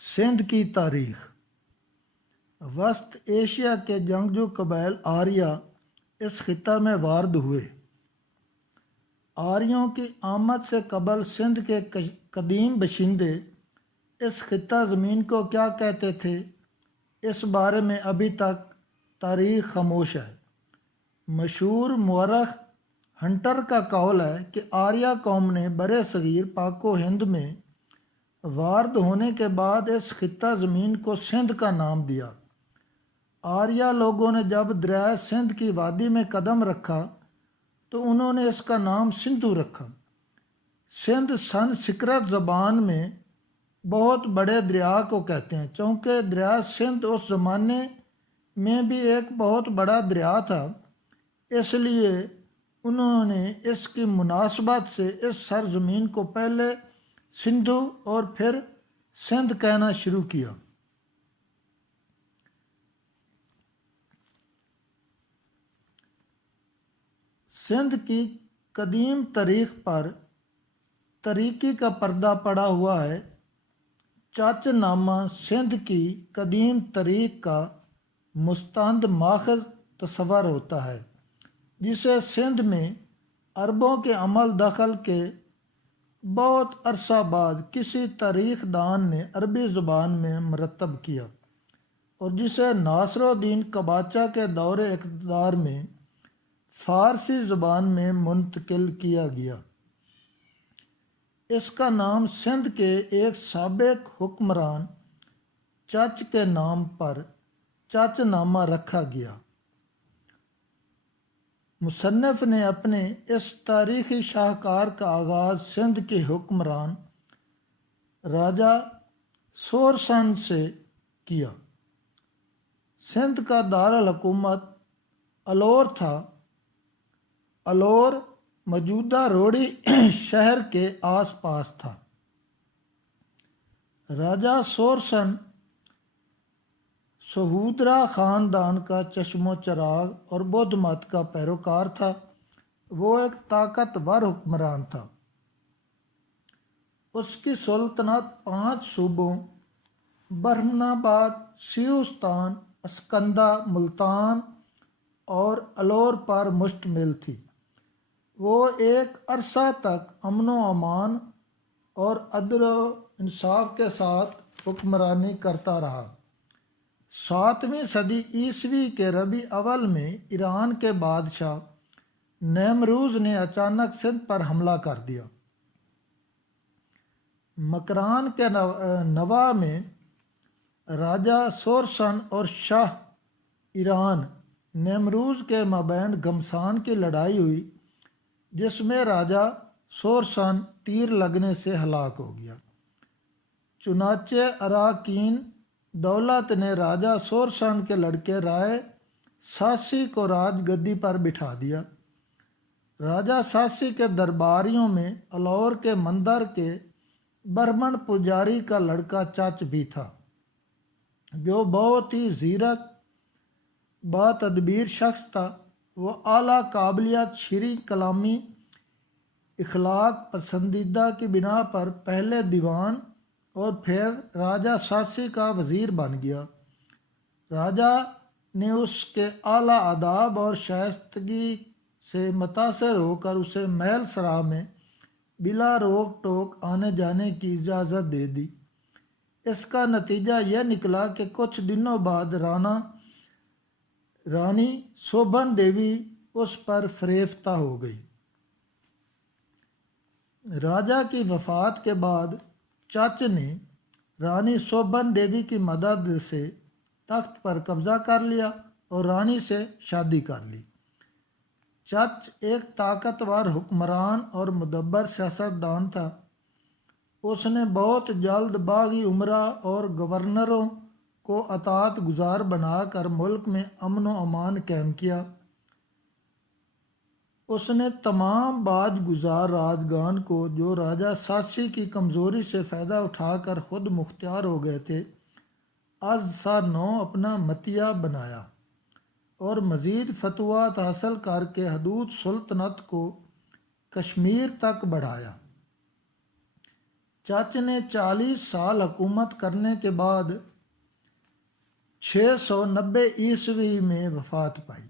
سندھ کی تاریخ۔ وسط ایشیا کے جنگجو قبائل آریہ اس خطہ میں وارد ہوئے۔ آریوں کی آمد سے قبل سندھ کے قدیم باشندے اس خطہ زمین کو کیا کہتے تھے، اس بارے میں ابھی تک تاریخ خاموش ہے۔ مشہور مورخ ہنٹر کا قول ہے کہ آریہ قوم نے برِ صغیر پاک و ہند میں وارد ہونے کے بعد اس خطہ زمین کو سندھ کا نام دیا۔ آریہ لوگوں نے جب دریائے سندھ کی وادی میں قدم رکھا تو انہوں نے اس کا نام سندھو رکھا۔ سندھ سنسکرت زبان میں بہت بڑے دریا کو کہتے ہیں، چونکہ دریائے سندھ اس زمانے میں بھی ایک بہت بڑا دریا تھا، اس لیے انہوں نے اس کی مناسبت سے اس سرزمین کو پہلے سندھو اور پھر سندھ کہنا شروع کیا۔ سندھ کی قدیم تاریخ پر تاریکی کا پردہ پڑا ہوا ہے۔ چچ نامہ سندھ کی قدیم تاریخ کا مستند ماخذ تصور ہوتا ہے، جسے سندھ میں عربوں کے عمل دخل کے بہت عرصہ بعد کسی تاریخ دان نے عربی زبان میں مرتب کیا، اور جسے ناصر الدین قباچہ کے دور اقتدار میں فارسی زبان میں منتقل کیا گیا۔ اس کا نام سندھ کے ایک سابق حکمران چچ کے نام پر چچ نامہ رکھا گیا۔ مصنف نے اپنے اس تاریخی شاہکار کا آغاز سندھ کے حکمران راجہ سورسن سے کیا۔ سندھ کا دارالحکومت الور تھا۔ الور موجودہ روڑی شہر کے آس پاس تھا۔ راجہ سورسن سہودرا خاندان کا چشم و چراغ اور بدھ مت کا پیروکار تھا۔ وہ ایک طاقتور حکمران تھا۔ اس کی سلطنت 5 صوبوں برہمناباد، سیوستان، اسکندہ، ملتان اور الور پر مشتمل تھی۔ وہ ایک عرصہ تک امن و امان اور عدل و انصاف کے ساتھ حکمرانی کرتا رہا۔ 7ویں صدی عیسوی کے ربیع اول میں ایران کے بادشاہ نیمروز نے اچانک سندھ پر حملہ کر دیا۔ مکران کے نواح میں راجہ سورسن اور شاہ ایران نیمروز کے مابین گھمسان کی لڑائی ہوئی، جس میں راجہ سورسن تیر لگنے سے ہلاک ہو گیا۔ چنانچہ اراکین دولت نے راجہ سورسن کے لڑکے رائے ساسی کو راج گدی پر بٹھا دیا۔ راجہ ساسی کے درباریوں میں الور کے مندر کے برہمن پجاری کا لڑکا چچ بھی تھا، جو بہت ہی زیرک با تدبیر شخص تھا۔ وہ اعلیٰ قابلیت، شیریں کلامی، اخلاق پسندیدہ کی بنا پر پہلے دیوان اور پھر راجہ ساسی کا وزیر بن گیا۔ راجہ نے اس کے اعلیٰ آداب اور شائستگی سے متاثر ہو کر اسے محل سرا میں بلا روک ٹوک آنے جانے کی اجازت دے دی۔ اس کا نتیجہ یہ نکلا کہ کچھ دنوں بعد رانی سوبھن دیوی اس پر فریفتہ ہو گئی۔ راجہ کی وفات کے بعد چچ نے رانی سوبھن دیوی کی مدد سے تخت پر قبضہ کر لیا اور رانی سے شادی کر لی۔ چچ ایک طاقتور حکمران اور مدبر سیاستدان تھا۔ اس نے بہت جلد باغی امراء اور گورنروں کو اطاعت گزار بنا کر ملک میں امن و امان قائم کیا۔ اس نے تمام باج گزار راجگان کو، جو راجہ ساسی کی کمزوری سے فائدہ اٹھا کر خود مختار ہو گئے تھے، از سا نو اپنا متیہ بنایا اور مزید فتوحات حاصل کر کے حدود سلطنت کو کشمیر تک بڑھایا۔ چاچا نے 40 سال حکومت کرنے کے بعد 690 عیسوی میں وفات پائی۔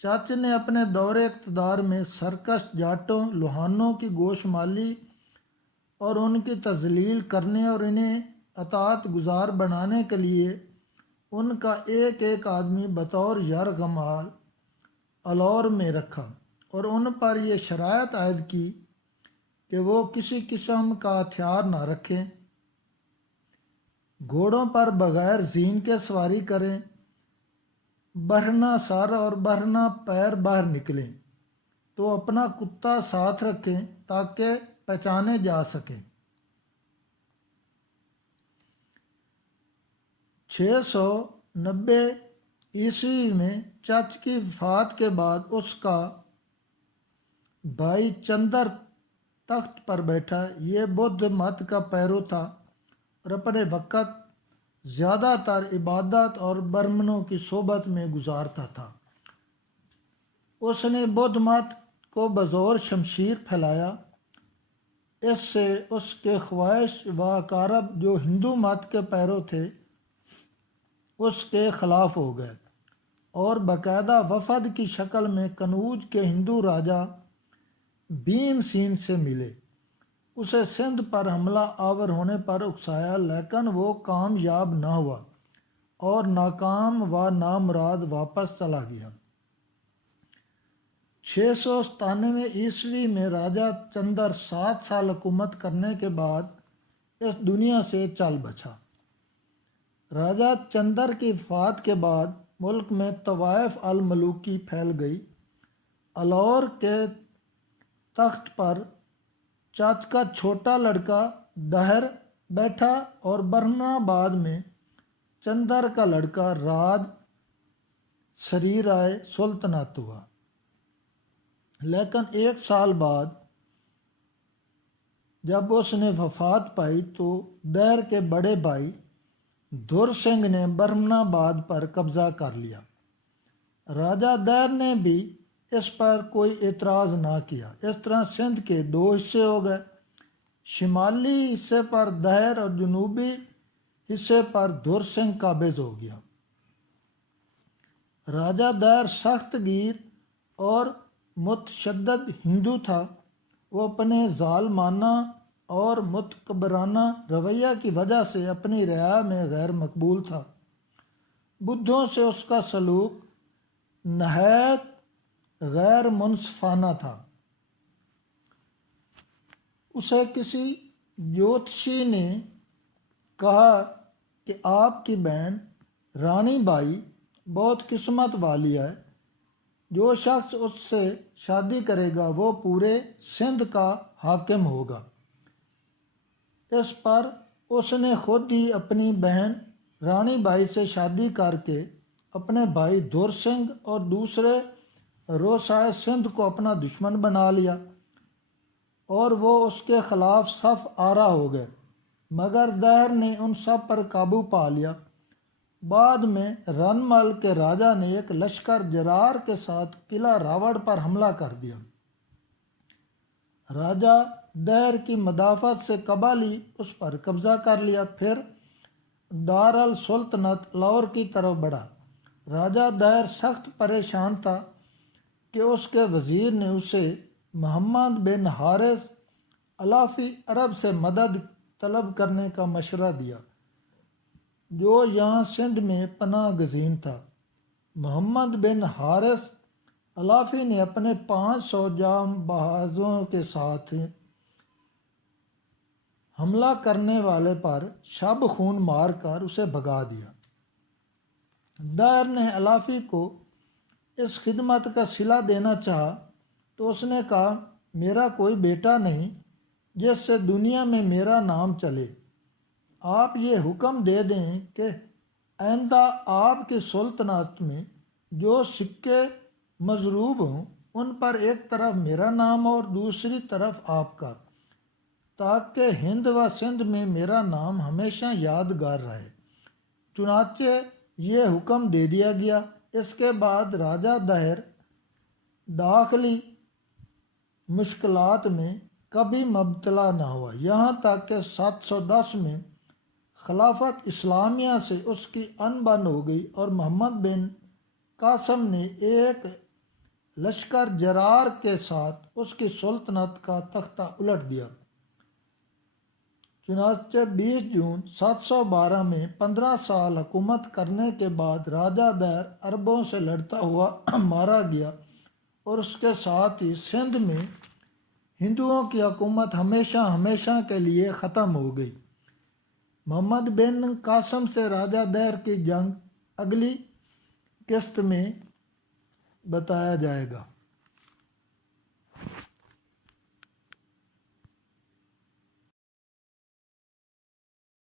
چاچا نے اپنے دور اقتدار میں سرکش جاٹوں لوہانوں کی گوش مالی اور ان کی تذلیل کرنے اور انہیں اطاعت گزار بنانے کے لیے ان کا ایک ایک آدمی بطور یرغمال الور میں رکھا اور ان پر یہ شرائط عائد کی کہ وہ کسی قسم کا ہتھیار نہ رکھیں، گھوڑوں پر بغیر زین کے سواری کریں، برہنہ سر اور برہنہ پیر باہر نکلیں تو اپنا کتا ساتھ رکھیں تاکہ پہچانے جا سکیں۔ 690 عیسوی میں چچ کی وفات کے بعد اس کا بھائی چندر تخت پر بیٹھا۔ یہ بدھ مت کا پیرو تھا اور اپنے وقت زیادہ تر عبادت اور برہمنوں کی صحبت میں گزارتا تھا۔ اس نے بدھ مت کو بزور شمشیر پھیلایا۔ اس سے اس کے خواہش و اقارب جو ہندو مت کے پیرو تھے اس کے خلاف ہو گئے اور باقاعدہ وفد کی شکل میں کنوج کے ہندو راجا بھیم سین سے ملے۔ اسے سندھ پر حملہ آور ہونے پر اکسایا لیکن وہ کامیاب نہ ہوا اور ناکام و نامراد واپس چلا گیا۔ 697 عیسوی میں راجا چندر 7 سال حکومت کرنے کے بعد اس دنیا سے چل بچا۔ راجا چندر کی وفات کے بعد ملک میں طوائف الملوکی پھیل گئی۔ الور کے تخت پر چاچا کا چھوٹا لڑکا دہر بیٹھا اور برہنہ آباد میں چندر کا لڑکا راد سری رائے سلطنت ہوا۔ لیکن 1 سال بعد جب اس نے وفات پائی تو دہر کے بڑے بھائی دھر سنگھ نے برہمن آباد پر قبضہ کر لیا۔ راجا دہر نے بھی اس پر کوئی اعتراض نہ کیا۔ اس طرح سندھ کے 2 حصے ہو گئے، شمالی حصے پر دہر اور جنوبی حصے پر دھر سنگھ قابض ہو گیا۔ راجا دہر سخت گیر اور متشدد ہندو تھا۔ وہ اپنے ظالمانہ اور متکبرانہ رویہ کی وجہ سے اپنی رعایا میں غیر مقبول تھا۔ بدھوں سے اس کا سلوک نہایت غیر منصفانہ تھا۔ اسے کسی جوتشی نے کہا کہ آپ کی بہن رانی بائی بہت قسمت والی ہے، جو شخص اس سے شادی کرے گا وہ پورے سندھ کا حاکم ہوگا۔ اس پر اس نے خود ہی اپنی بہن رانی بائی سے شادی کر کے اپنے بھائی دھر سنگھ اور دوسرے روسائے سندھ کو اپنا دشمن بنا لیا اور وہ اس کے خلاف صف آرا ہو گئے، مگر دہر نے ان سب پر قابو پا لیا۔ بعد میں رن مل کے راجا نے ایک لشکر جرار کے ساتھ قلعہ راوڑ پر حملہ کر دیا۔ راجا دہر کی مدافعت سے قبالی اس پر قبضہ کر لیا، پھر دار السلطنت لاہور کی طرف بڑھا۔ راجا دہر سخت پریشان تھا کہ اس کے وزیر نے اسے محمد بن حارث الافی عرب سے مدد طلب کرنے کا مشورہ دیا، جو یہاں سندھ میں پناہ گزین تھا۔ محمد بن حارث الافی نے اپنے 500 جانبازوں کے ساتھ حملہ کرنے والے پر شب خون مار کر اسے بھگا دیا۔ دہر نے الافی کو اس خدمت کا صلہ دینا چاہا تو اس نے کہا، میرا کوئی بیٹا نہیں جس سے دنیا میں میرا نام چلے۔ آپ یہ حکم دے دیں کہ آئندہ آپ کی سلطنت میں جو سکے مضروب ہوں ان پر ایک طرف میرا نام اور دوسری طرف آپ کا، تاکہ ہند و سندھ میں میرا نام ہمیشہ یادگار رہے۔ چنانچہ یہ حکم دے دیا گیا۔ اس کے بعد راجا دہر داخلی مشکلات میں کبھی مبتلا نہ ہوا، یہاں تک کہ 710 میں خلافت اسلامیہ سے اس کی ان بن ہو گئی اور محمد بن قاسم نے ایک لشکر جرار کے ساتھ اس کی سلطنت کا تختہ الٹ دیا۔ چنانچہ 20 جون 712 میں 15 سال حکومت کرنے کے بعد راجہ دیر عربوں سے لڑتا ہوا مارا گیا اور اس کے ساتھ ہی سندھ میں ہندوؤں کی حکومت ہمیشہ ہمیشہ کے لیے ختم ہو گئی۔ محمد بن قاسم سے راجہ دیر کی جنگ اگلی قسط میں بتایا جائے گا۔